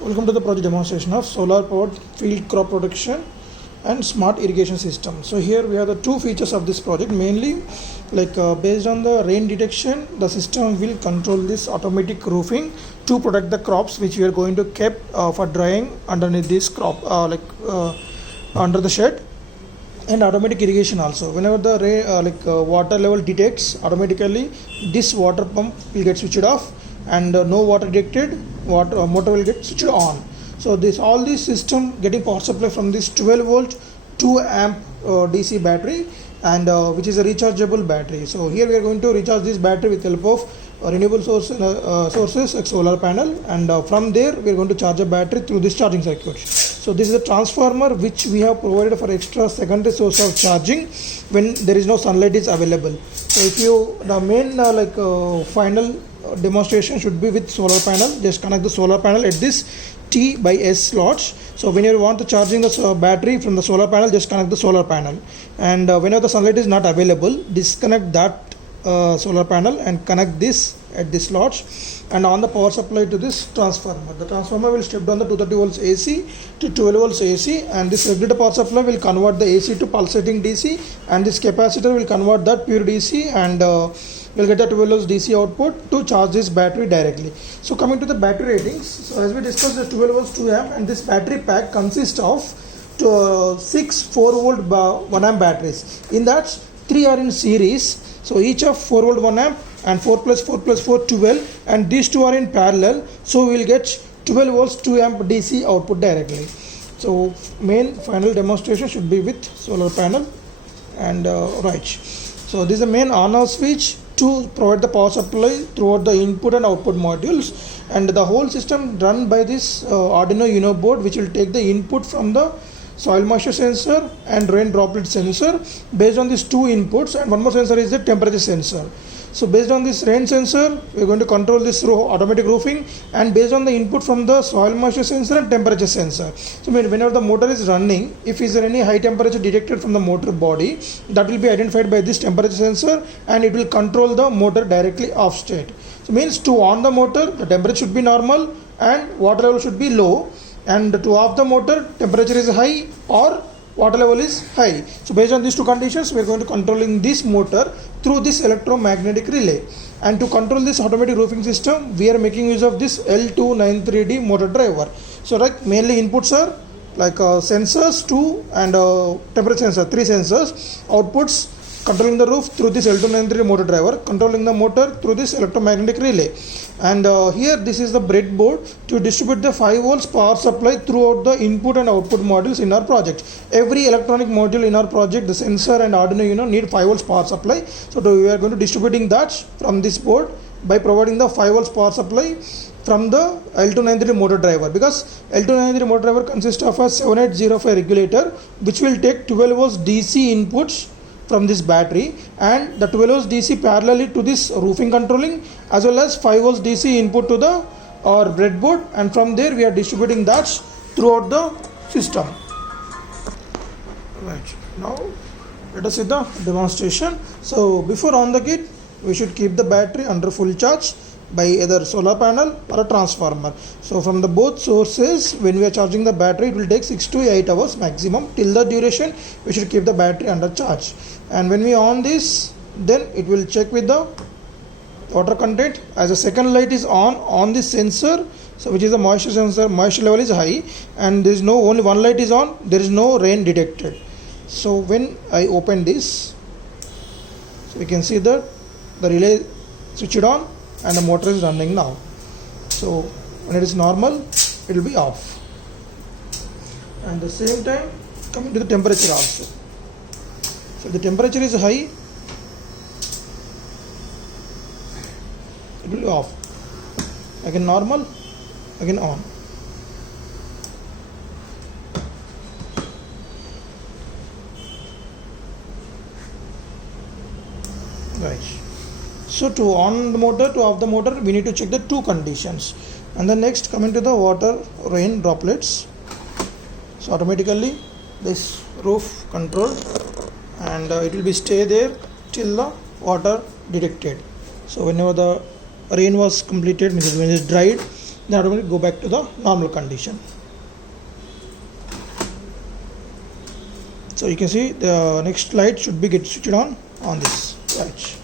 Welcome to the project demonstration of solar powered field crop protection and smart irrigation system. So here we have the two features of this project. Mainly based on the rain detection, the system will control this automatic roofing to protect the crops which we are going to keep for drying underneath this crop under the shed, and automatic irrigation also. Whenever the water level detects, automatically this water pump will get switched off, and no water detected, motor will get switched on. So all this system getting power supply from this 12 volt 2 amp DC battery, and which is a rechargeable battery. So here we are going to recharge this battery with help of renewable sources like solar panel, and from there we are going to charge a battery through this charging circuit. So this is a transformer which we have provided for extra secondary source of charging when there is no sunlight is available. So if you the main final demonstration should be with solar panel. Just connect the solar panel at this T by S slots. So when you want to charging the battery from the solar panel, just connect the solar panel, and whenever the sunlight is not available, disconnect that solar panel and connect this at this slots, and on the power supply to this transformer. The transformer will step down the 230 volts AC to 12 volts AC, and this regulator power supply will convert the AC to pulsating DC, and this capacitor will convert that pure DC, and we'll get the 12 volts DC output to charge this battery directly. So coming to the battery ratings, so as we discussed, the 12 volts 2 amp, and this battery pack consists of 6 4 volt 1 amp batteries. In that, 3 are in series. So each of 4 volt 1 amp and 4 plus 4 plus 4 12, and these two are in parallel. So we will get 12 volts 2 amp DC output directly. So main final demonstration should be with solar panel and right. So this is the main on-off switch to provide the power supply throughout the input and output modules, and the whole system run by this Arduino Uno board, which will take the input from the soil moisture sensor and rain droplet sensor. Based on these two inputs, and one more sensor is the temperature sensor. So based on this rain sensor, we are going to control this automatic roofing, and based on the input from the soil moisture sensor and temperature sensor. So whenever the motor is running, if is there any high temperature detected from the motor body, that will be identified by this temperature sensor, and it will control the motor directly off state. So means to on the motor, the temperature should be normal and water level should be low, and to off the motor, temperature is high or water level is high. So based on these two conditions, we are going to controlling this motor through this electromagnetic relay. And to control this automatic roofing system, we are making use of this L293D motor driver. So mainly inputs are sensors 2 and temperature sensor 3 sensors, outputs controlling the roof through this L293 motor driver, controlling the motor through this electromagnetic relay. And here this is the breadboard to distribute the 5 volts power supply throughout the input and output modules in our project. Every electronic module in our project, the sensor and Arduino Uno, need 5 volts power supply. So we are going to distributing that from this board by providing the 5 volts power supply from the L293 motor driver, because L293 motor driver consists of a 7805 regulator which will take 12 volts DC inputs from this battery, and the 12 volts DC parallelly to this roofing controlling, as well as 5 volts DC input to the our breadboard, and from there we are distributing that throughout the system. Right, now let us see the demonstration. So before on the kit, we should keep the battery under full charge by either solar panel or a transformer. So from the both sources, when we are charging the battery, it will take 6 to 8 hours maximum. Till the duration, we should keep the battery under charge. And when we on this, then it will check with the water content. As the second light is on this sensor, so which is the moisture sensor, moisture level is high, and there is no only one light is on, there is no rain detected. So when I open this, so we can see that the relay switched on and the motor is running now. So when it is normal, it will be off. And the same time, coming to the temperature also. So the temperature is high, it will be off. Again normal, again on. Right. So to on the motor, to off the motor, we need to check the two conditions. And then next, coming to the water rain droplets. So automatically this roof control, and it will be stay there till the water detected. So whenever the rain was completed, means when it is dried, then automatically go back to the normal condition. So you can see the next light should be get switched on this light.